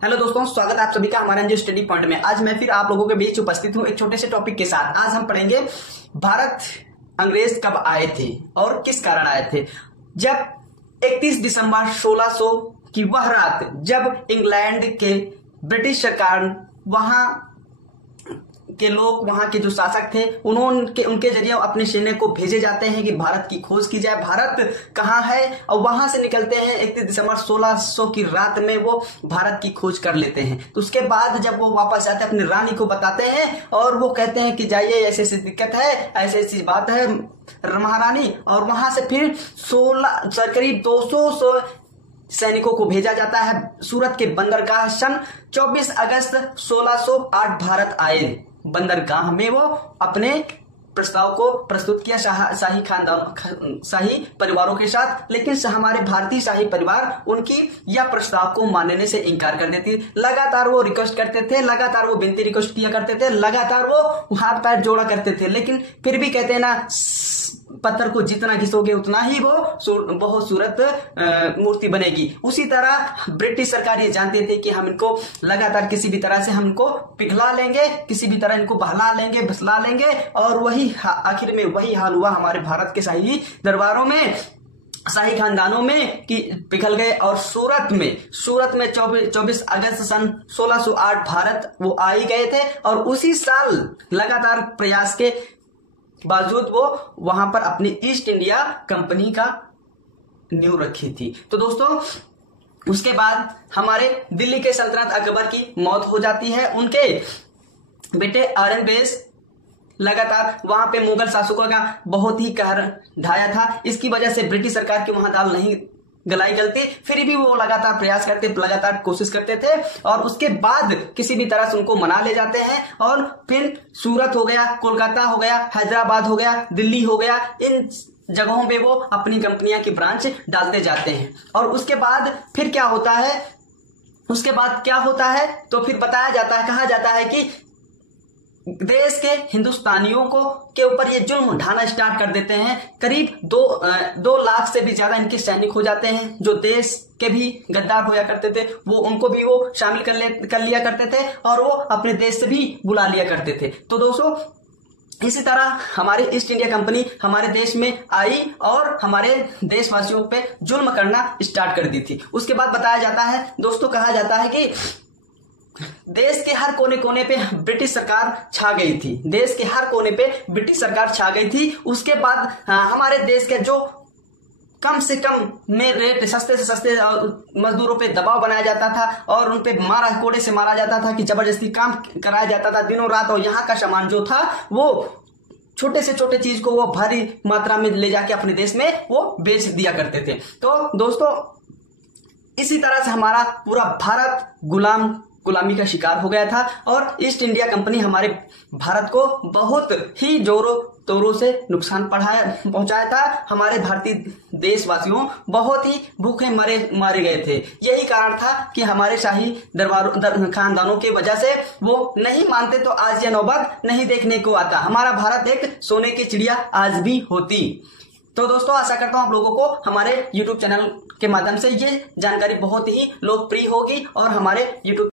Hello दोस्तों, स्वागत है आप सभी का हमारे एनजीओ स्टडी पॉइंट में। आज मैं फिर आप लोगों के बीच उपस्थित हूं एक छोटे से टॉपिक के साथ। आज हम पढ़ेंगे भारत अंग्रेज कब आए थे और किस कारण आए थे। जब 31 दिसंबर 1600 की वह रात, जब इंग्लैंड के ब्रिटिश सरकार, वहां के लोग, वहां के जो शासक थे, उनके जरिए अपने सैन्य को भेजे जाते हैं कि भारत की खोज की जाए, भारत कहाँ है। और वहां से निकलते हैं 31 दिसंबर 1600 की रात में वो भारत की खोज कर लेते हैं। तो उसके बाद जब वो वापस जाते हैं अपनी रानी को बताते हैं और वो कहते हैं कि जाइए, ऐसी ऐसी दिक्कत है, ऐसी ऐसी बात है महारानी। और वहां से फिर करीब 200 सैनिकों को भेजा जाता है सूरत के बंदरगाह। सन 24 अगस्त 1608 भारत आए बंदरगाह में। वो अपने प्रस्ताव को प्रस्तुत किया शाही खानदान, शाही परिवारों के साथ। लेकिन हमारे भारतीय शाही परिवार उनकी यह प्रस्ताव को मानने से इनकार कर देती। लगातार वो रिक्वेस्ट करते थे, लगातार वो विनती रिक्वेस्ट किया करते थे, लगातार वो हाथ पैर जोड़ा करते थे, लेकिन फिर भी कहते हैं ना, पत्थर को जितना घिसोगे उतना ही वो खूबसूरत मूर्ति बनेगी। उसी तरह ब्रिटिश सरकार ये जानते थे कि हम इनको लगातार किसी भी तरह से हम इनको पिघला लेंगे, किसी भी तरह इनको बहला लेंगे, भसला लेंगे। और वही आखिर में वही हाल हुआ हमारे भारत के शाही दरबारों में, शाही खानदानों में, कि पिघल गए। और सूरत में 24 अगस्त सन 1608 भारत वो आ ही गए थे। और उसी साल लगातार प्रयास के बावजूद वो वहां पर अपनी ईस्ट इंडिया कंपनी का नींव रखी थी। तो दोस्तों, उसके बाद हमारे दिल्ली के सल्तनत अकबर की मौत हो जाती है। उनके बेटे औरंगजेब लगातार वहां पे मुगल शासकों का बहुत ही कहर ढाया था। इसकी वजह से ब्रिटिश सरकार की वहां दाल नहीं गलाई गलती, फिर भी वो लगातार प्रयास करते, लगातार कोशिश करते थे। और उसके बाद किसी भी तरह से उनको मना ले जाते हैं। और फिर सूरत हो गया, कोलकाता हो गया, हैदराबाद हो गया, दिल्ली हो गया, इन जगहों पे वो अपनी कंपनियां की ब्रांच डालते जाते हैं। और उसके बाद फिर क्या होता है, तो फिर बताया जाता है, कहा जाता है कि देश के हिंदुस्तानियों को के ऊपर ये जुल्म ढाना स्टार्ट कर देते हैं। करीब 2 लाख से भी ज्यादा इनके सैनिक हो जाते हैं, जो देश के भी गद्दार होया करते थे। वो उनको भी वो शामिल कर लिया करते थे और वो अपने देश से भी बुला लिया करते थे। तो दोस्तों, इसी तरह हमारी ईस्ट इंडिया कंपनी हमारे देश में आई और हमारे देशवासियों पे जुल्म करना स्टार्ट कर दी थी। उसके बाद बताया जाता है दोस्तों, कहा जाता है कि देश के हर कोने कोने पे ब्रिटिश सरकार छा गई थी। देश के हर कोने पे ब्रिटिश सरकार छा गई थी। उसके बाद हमारे देश के जो कम से कम में रेट, सस्ते से सस्ते मजदूरों पे दबाव बनाया जाता था और उन पे कोड़े से मारा जाता था, कि जबरदस्ती काम कराया जाता था दिनों रात। और यहाँ का सामान जो था वो छोटे से छोटे चीज को वो भारी मात्रा में ले जाके अपने देश में वो बेच दिया करते थे। तो दोस्तों, इसी तरह से हमारा पूरा भारत गुलामी का शिकार हो गया था। और ईस्ट इंडिया कंपनी हमारे भारत को बहुत ही जोरों तोरों से नुकसान पहुंचाया था। हमारे भारतीय देशवासियों बहुत ही भूखे मारे गए थे। यही कारण था कि हमारे शाही खानदानों की वजह से वो नहीं मानते, तो आज यह नौबत नहीं देखने को आता। हमारा भारत एक सोने की चिड़िया आज भी होती। तो दोस्तों, आशा करता हूं आप लोगों को हमारे YouTube चैनल के माध्यम से ये जानकारी बहुत ही लोकप्रिय होगी और हमारे YouTube